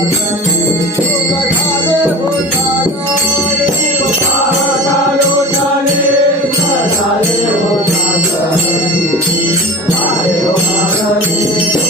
Hare Hare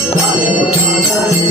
Hallelujah.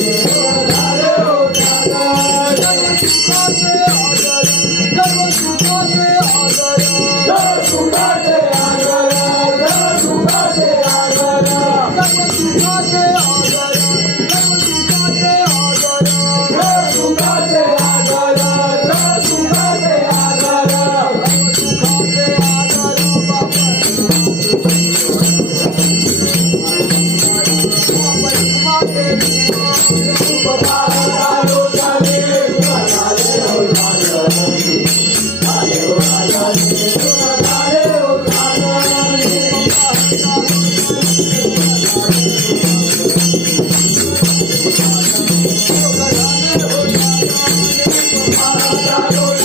Lord.